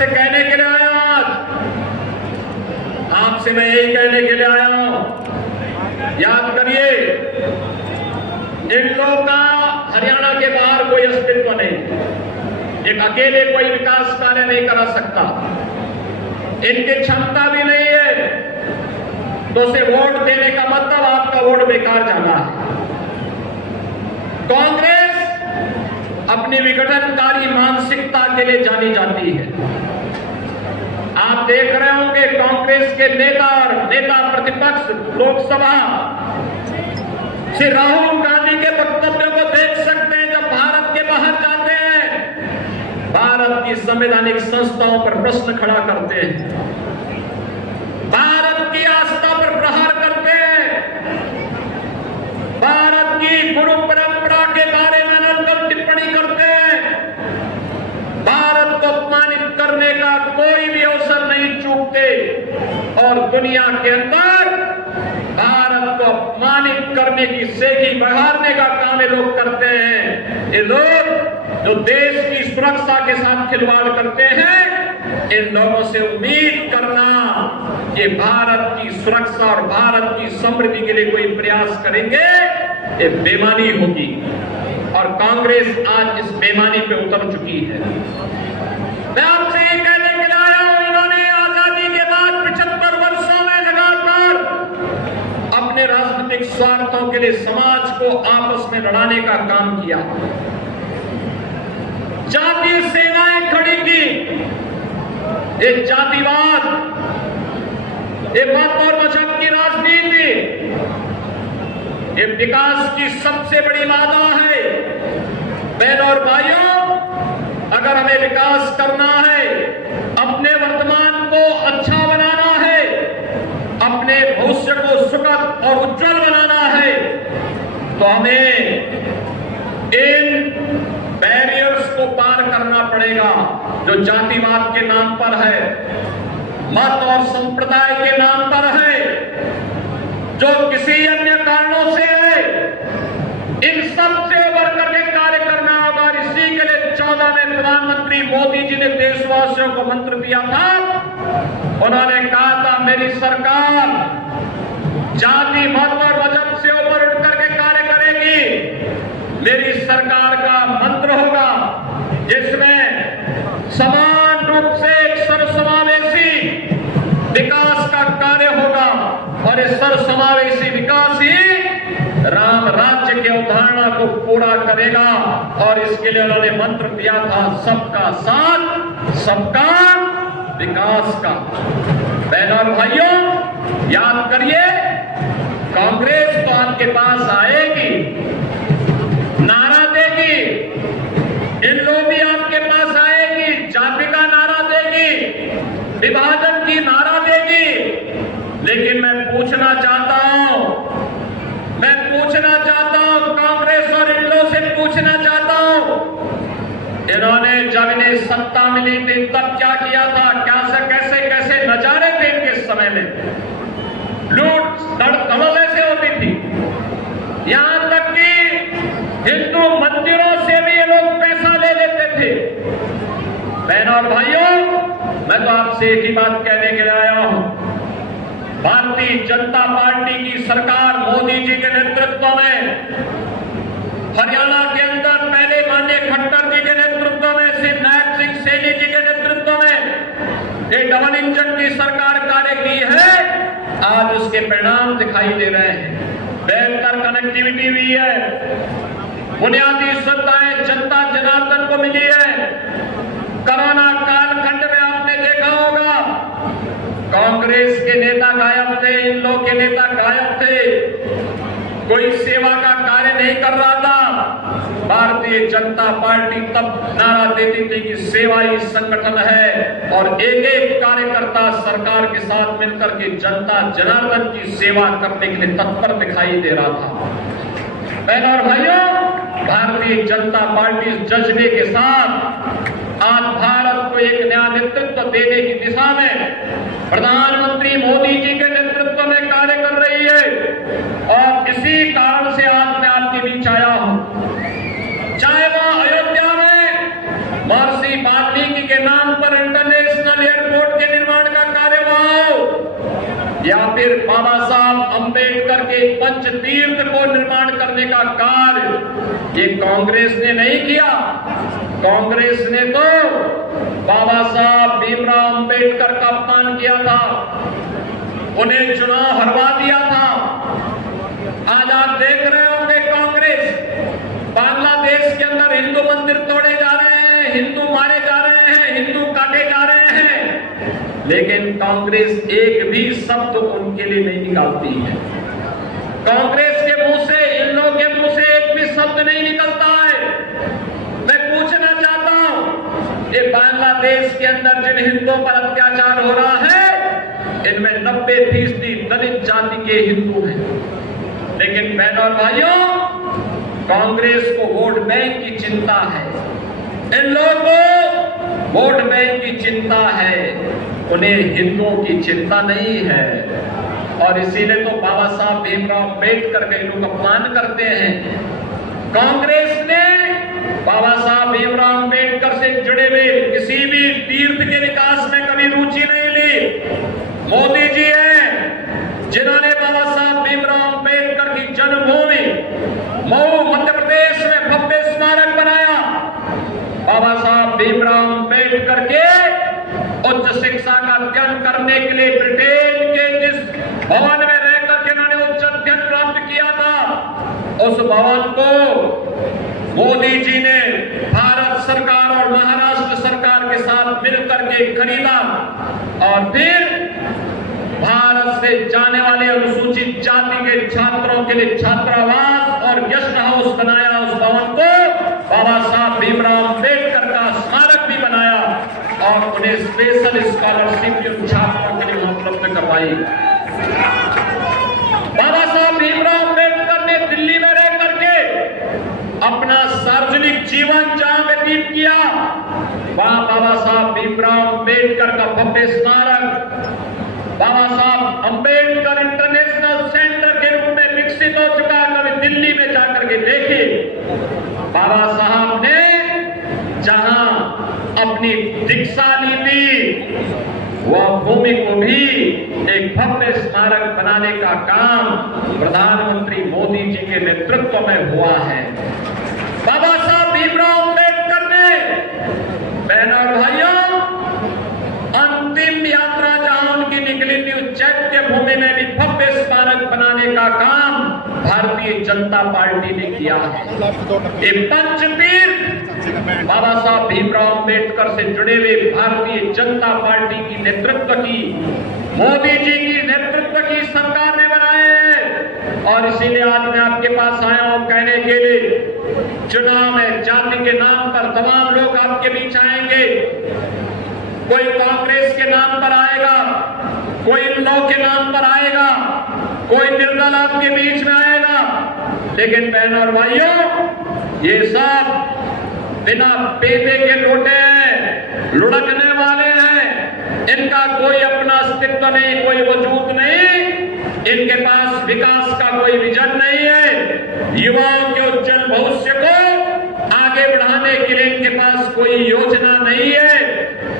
से कहने के लिए आया आज, आपसे मैं यही कहने के लिए आया हूं, याद करिए इन लोगों का हरियाणा के बाहर कोई अस्तित्व नहीं, एक अकेले कोई विकास कार्य नहीं करा सकता, इनकी क्षमता भी नहीं है, तो उसे वोट देने का मतलब आपका वोट बेकार जाना है। कांग्रेस अपनी विघटनकारी मानसिकता के लिए जानी जाती है। आप देख रहे होंगे कांग्रेस के नेता और नेता प्रतिपक्ष लोकसभा श्री राहुल गांधी के वक्तव्यों को देख सकते हैं। जब भारत के बाहर जाते हैं, भारत की संवैधानिक संस्थाओं पर प्रश्न खड़ा करते हैं, भारत की आस्था पर प्रहार करते हैं, भारत की गुरु परंपरा के बारे में अनर्गल टिप्पणी करते हैं, भारत को अपमानित करने का कोई भी अवसर नहीं चूकते और दुनिया के अंदर भारत को अपमानित करने की सेखी बहारने का काम ये लोग करते हैं। ये लोग जो देश की सुरक्षा के साथ खिलवाड़ करते हैं, इन लोगों से उम्मीद करना कि भारत की सुरक्षा और भारत की समृद्धि के लिए कोई प्रयास करेंगे, ये बेईमानी होगी और कांग्रेस आज इस बेईमानी पे उतर चुकी है। मैं आपसे ये कहने के लिए आया हूं, इन्होंने आजादी के बाद 75 वर्षों में लगातार अपने राजनीतिक स्वार्थों के लिए समाज को आपस में लड़ाने का काम किया, जातीय सेनाएं खड़ी की, ये जातिवाद, ये मत और मजहब की राजनीति, ये विकास की सबसे बड़ी बाधा है। बहनों और भाइयों, अगर हमें विकास करना है, अपने वर्तमान को अच्छा बनाना है, अपने भविष्य को सुखद और उज्जवल बनाना है, तो हमें इन बैरियर्स को पार करना पड़ेगा जो जातिवाद के नाम पर है, मत और संप्रदाय के नाम पर है, जो किसी अन्य कारणों से है। इन सब से उबर करके कार्य करना होगा और इसी के लिए 14 में प्रधानमंत्री मोदी जी ने देशवासियों को मंत्र दिया था। उन्होंने कहा था, मेरी सरकार जाति मत और मजहब से ऊपर उठ करके कार्य करेगी। मेरी सरकार का मंत्र होगा जिसमें समान रूप से एक सर्वसमावेशी विकास का कार्य होगा और इस सर्वसमावेशी विकास ही राम राज्य की अवधारणा को पूरा करेगा। और इसके लिए उन्होंने मंत्र दिया था, सबका साथ सबका विकास का। बहनों और भाइयों, याद करिए, कांग्रेस तो आपके पास आएगी, नारा देगी, इन लोग भी आपके पास आएगी, जाति का नारा देगी, विभाजन की नारा देगी। लेकिन मैं पूछना चाहता हूं कांग्रेस और इन लोगों से पूछना चाहता हूं, इन्होंने जब इन्हें सत्ता मिली थी तब क्या किया था? कैसे कैसे नजारे थे इनके समय में, लूट धड़ल्ले से होती थी, यहां तक कि हिंदू मंदिरों से भी ये लोग पैसा ले लेते थे। बहनों और भाइयों, मैं तो आपसे एक ही बात कहने के लिए आया हूं, भारतीय जनता पार्टी की सरकार मोदी जी के नेतृत्व में, हरियाणा के अंदर पहले माननीय खट्टर जी के नेतृत्व में, श्री नायब सिंह सैनी जी के नेतृत्व में एक डबल इंजन की सरकार कार्य की है। आज उसके परिणाम दिखाई दे रहे हैं। बेहतर कनेक्टिविटी हुई है, बुनियादी सुविधाएं जनता जनार्दन को मिली है। कोरोना कालखंड में आपने देखा होगा, कांग्रेस के नेता गायब थे, इन लोग के नेता गायब थे, कोई सेवा का कार्य नहीं कर रहा था। भारतीय जनता पार्टी तब नारा देती थी कि सेवा ही संगठन है और एक एक कार्यकर्ता सरकार के साथ मिलकर के जनता जनार्दन की सेवा करने के लिए तत्पर दिखाई दे रहा था। बहनों और भाइयों, भारतीय जनता पार्टी इस जज्बे के साथ आज भारत को एक नया नेतृत्व देने की दिशा में प्रधानमंत्री मोदी जी के नेतृत्व में कार्य कर रही है और इसी कारण से आज मैं आपके बीच आया हूं। चाहे वह अयोध्या में महर्षि वाल्मीकि के नाम पर इंटरनेशनल फिर बाबा साहब अंबेडकर के पंच तीर्थ को निर्माण करने का कार्य ये कांग्रेस ने नहीं किया। कांग्रेस ने तो बाबा साहब भीमराव अंबेडकर का अपमान किया था, उन्हें चुनाव हरवा दिया था। आज आप देख रहे होंगे कांग्रेस बांग्लादेश के अंदर हिंदू मंदिर तोड़े जा रहे हैं, हिंदू मारे जा रहे हैं, हिंदू काटे जा रहे हैं, लेकिन कांग्रेस एक भी शब्द उनके लिए नहीं निकालती है। कांग्रेस के मुंह से, इन लोगों के मुंह से एक भी शब्द नहीं निकलता है। मैं पूछना चाहता हूं, ये बांग्लादेश के अंदर जिन हिंदुओं पर अत्याचार हो रहा है, इनमें 90% दलित जाति के हिंदू हैं। लेकिन बहनों और भाइयों, कांग्रेस को वोट बैंक की चिंता है, इन लोगों को वोट बैंक की चिंता है, उन्हें हिंदुओं की चिंता नहीं है। और इसीलिए तो बाबा साहब भीमराव अंबेडकर का लोग अपमान करते हैं। कांग्रेस ने बाबा साहब भीमराव अंबेडकर से जुड़े हुए किसी भी तीर्थ के विकास में कभी रुचि नहीं ली। मोदी जी हैं जिन्होंने बाबा साहब भीमराव अंबेडकर की जन्मभूमि मऊ मध्य प्रदेश में भव्य स्मारक बनाया। बाबा साहब भीमराव अंबेडकर के उच्च शिक्षा का अध्ययन करने के लिए ब्रिटेन के जिस भवन में रहकर के उन्होंने उच्च अध्ययन प्राप्त किया था, उस भवन को मोदी जी ने भारत सरकार और महाराष्ट्र सरकार के साथ मिलकर के खरीदा और फिर भारत से जाने वाले अनुसूचित जाति के छात्रों के लिए छात्रावास और गेस्ट हाउस बनाया। उस भवन को बाबा साहब भीमराव अंबेडकर का स्मारक भी बनाया और उन्हें स्पेशल स्कॉलरशिप उन छात्रों के लिए उपलब्ध करवाई। बाबा साहब भीमराव अंबेडकर ने दिल्ली में रह करके अपना सार्वजनिक जीवन जहां व्यतीत किया, वहां बाबा साहब भीमराव अंबेडकर का भव्य स्मारक बाबा साहब अंबेडकर इंटरनेशनल सेंटर के रूप में विकसित हो चुका। कभी दिल्ली में जाकर के देखे, बाबा साहब ने जहां अपनी दीक्षा ली थी, वह भूमि को भी एक भव्य स्मारक बनाने का काम प्रधानमंत्री मोदी जी के नेतृत्व में हुआ है। बाबा साहब भीमराव अंबेडकर ने, बहनों और भाइयों, अंतिम यात्रा जहां उनकी निकली थी, उस चैत्य भूमि में भी भव्य स्मारक बनाने का काम भारतीय जनता पार्टी ने किया है। ये पंचतीर्थ बाबा साहब भीमराव अंबेडकर से जुड़े हुए भारतीय जनता पार्टी की नेतृत्व की, मोदी जी की नेतृत्व की सरकार ने बनाए हैं। और इसीलिए आज मैं आपके पास आया हूं कहने के लिए, चुनाव में जाति के नाम पर तमाम लोग आपके बीच आएंगे। कोई कांग्रेस के नाम पर आएगा, कोई इन लोगों के नाम पर आएगा, कोई निर्दल आपके बीच में आएगा। लेकिन बहनों और भाइयों, ये सब बिना पेटे के लोटे हैं, लुढ़कने वाले हैं, इनका कोई अपना अस्तित्व नहीं, कोई वजूद नहीं, इनके पास विकास का कोई विजन नहीं है। युवाओं के उज्जवल भविष्य को आगे बढ़ाने के लिए इनके पास कोई योजना नहीं है,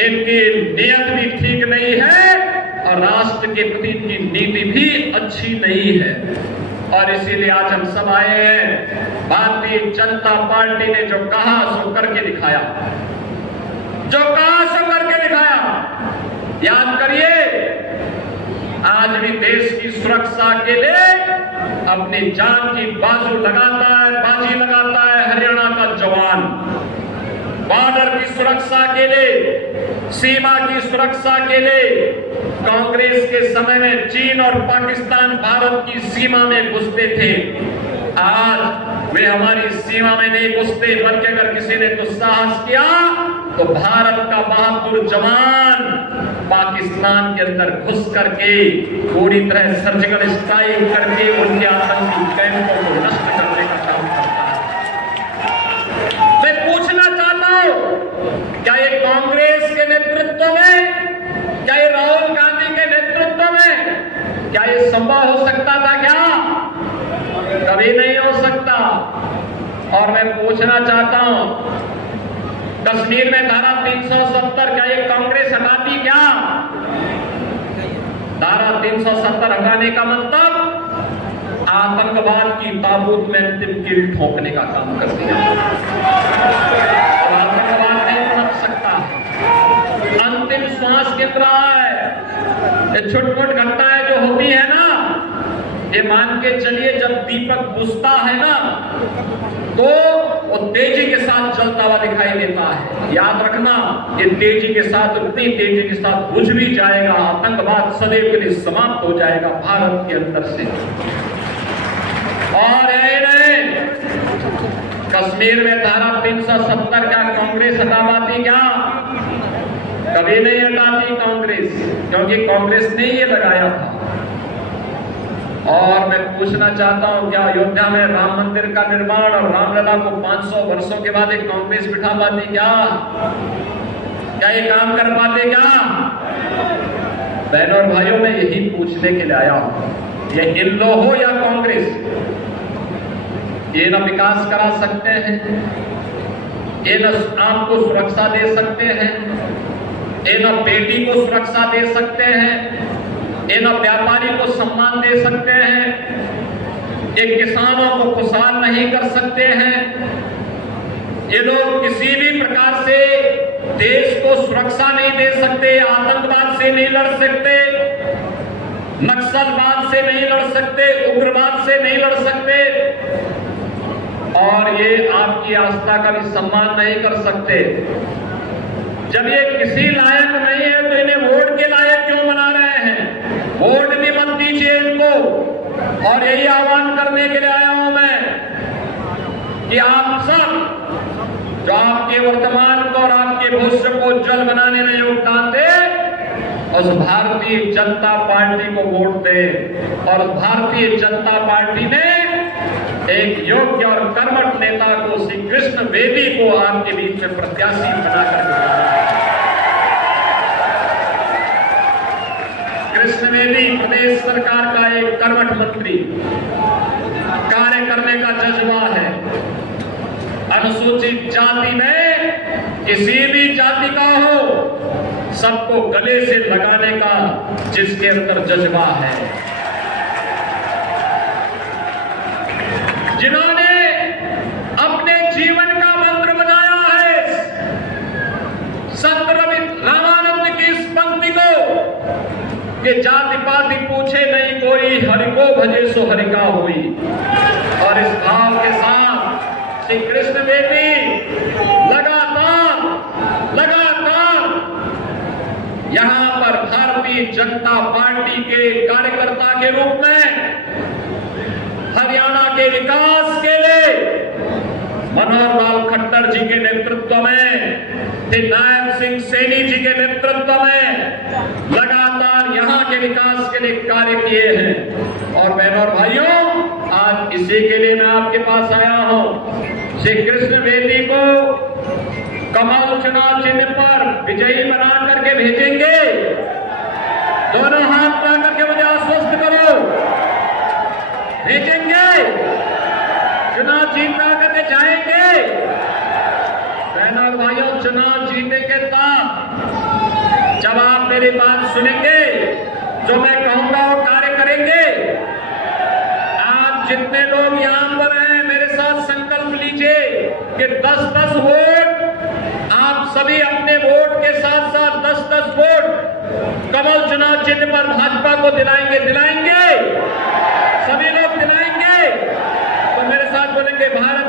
इनकी नीयत भी ठीक नहीं है और राष्ट्र के प्रति इनकी नीति भी अच्छी नहीं है। और इसीलिए आज हम सब आए हैं। भारतीय जनता पार्टी ने जो कहा सो करके दिखाया, जो कहा सो करके दिखाया। याद करिए, आज भी देश की सुरक्षा के लिए अपनी जान की बाजी लगाता है हरियाणा का जवान। बॉर्डर की सुरक्षा के लिए, सीमा की सुरक्षा के लिए कांग्रेस के समय में चीन और पाकिस्तान भारत की सीमा में घुसते थे। आज वे हमारी सीमा में नहीं घुसते, बल्कि अगर किसी ने दुस्साहस किया तो भारत का बहादुर जवान पाकिस्तान के अंदर घुस करके पूरी तरह सर्जिकल स्ट्राइक करके उनके आतंकी कैंपों को नष्ट करने का काम करता है। मैं पूछना चाहता हूं, क्या ये कांग्रेस के नेतृत्व में, क्या ये राहुल गांधी के नेतृत्व में, क्या ये संभव हो सकता था? क्या कभी नहीं हो सकता। और मैं पूछना चाहता हूं, कश्मीर में धारा 370 क्या ये कांग्रेस हटाती? क्या धारा 370 हटाने का मतलब आतंकवाद की ताबूत में अंतिम कील ठोकने का काम कर दिया। आतंकवाद नहीं बच सकता, अंतिम श्वास गिर रहा है। ये छोट-मोट घटनाएं जो होती है ना, ये मान के चलिए जब दीपक बुझता है ना तो वो तेजी के साथ जलता हुआ दिखाई देता है। याद रखना, ये तेजी के साथ, उतनी तेजी के साथ बुझ भी जाएगा, आतंकवाद सदैव के लिए समाप्त हो जाएगा भारत के अंदर से। और कश्मीर में धारा 370 क्या कांग्रेस हटा पाती क्या? कभी नहीं हटाती कांग्रेस, क्योंकि कांग्रेस ने ये लगाया था। और मैं पूछना चाहता हूं, क्या अयोध्या में राम मंदिर का निर्माण और रामलला को 500 वर्षों के बाद एक कांग्रेस बिठा पाती क्या? क्या ये काम कर पाते क्या? बहनों और भाइयों, मैं यही पूछने के लिए आया हूं, ये इन लो हो या कांग्रेस, ये न विकास करा सकते हैं, ये न आपको सुरक्षा दे सकते हैं, ये न बेटी को सुरक्षा दे सकते हैं, ये न व्यापारी को सम्मान दे सकते हैं, ये किसानों को खुशहाल नहीं कर सकते हैं, ये लोग किसी भी प्रकार से देश को सुरक्षा नहीं दे सकते, आतंकवाद से नहीं लड़ सकते, नक्सलवाद से नहीं लड़ सकते, उग्रवाद से नहीं लड़ सकते, और ये आपकी आस्था का भी सम्मान नहीं कर सकते। जब ये किसी लायक नहीं है तो इन्हें वोट के लायक क्यों बना रहे हैं? वोट भी मत दीजिए इनको। और यही आह्वान करने के लिए आया हूं मैं कि आप सब जो आपके वर्तमान को और आपके भविष्य को उज्जवल बनाने में योगदान दे, उस भारतीय जनता पार्टी को वोट दे। और भारतीय जनता पार्टी ने एक योग्य और कर्मठ नेता को, श्री कृष्ण बेदी को आपके बीच में प्रत्याशी बनाकर कृष्ण बेदी प्रदेश सरकार का एक कर्मठ मंत्री, कार्य करने का जज्बा है। अनुसूचित जाति में किसी भी जाति का हो, सबको गले से लगाने का जिसके अंदर जज्बा है, जिन्होंने अपने जीवन का मंत्र बनाया है संत रामानंद की इस पंक्ति को कि जाति पाति पूछे नहीं कोई, हरि को भजे सो हरि का होई। और इस भाव के साथ श्री कृष्ण बेदी लगातार यहां पर भारतीय जनता पार्टी के कार्यकर्ता के रूप में हरियाणा के विकास के लिए मनोहर लाल खट्टर जी के नेतृत्व में, नायब सिंह सैनी जी के नेतृत्व में लगातार यहां के विकास के लिए कार्य किए हैं। और बहनों और भाइयों, आज इसी के लिए मैं आपके पास आया हूं। श्री कृष्ण बेदी को कमल चुनाव चिन्ह पर विजयी बना करके भेजेंगे। दोनों हाथ ला करके मुझे आश्वस्त करो, भेजेंगे, चुनाव जीतना करके जाएंगे। बहनों और भाइयों, चुनाव जीतने के बाद जब आप मेरी बात सुनेंगे, जो मैं कहूंगा वो कार्य करेंगे। आप जितने लोग यहां पर हैं, मेरे साथ संकल्प लीजिए कि 10-10 वोट आप सभी अपने वोट के साथ साथ 10-10 वोट कमल चुनाव चिन्ह पर भाजपा को दिलाएंगे। सभी लोग दिलाएंगे। तो मेरे साथ बोलेंगे, भारत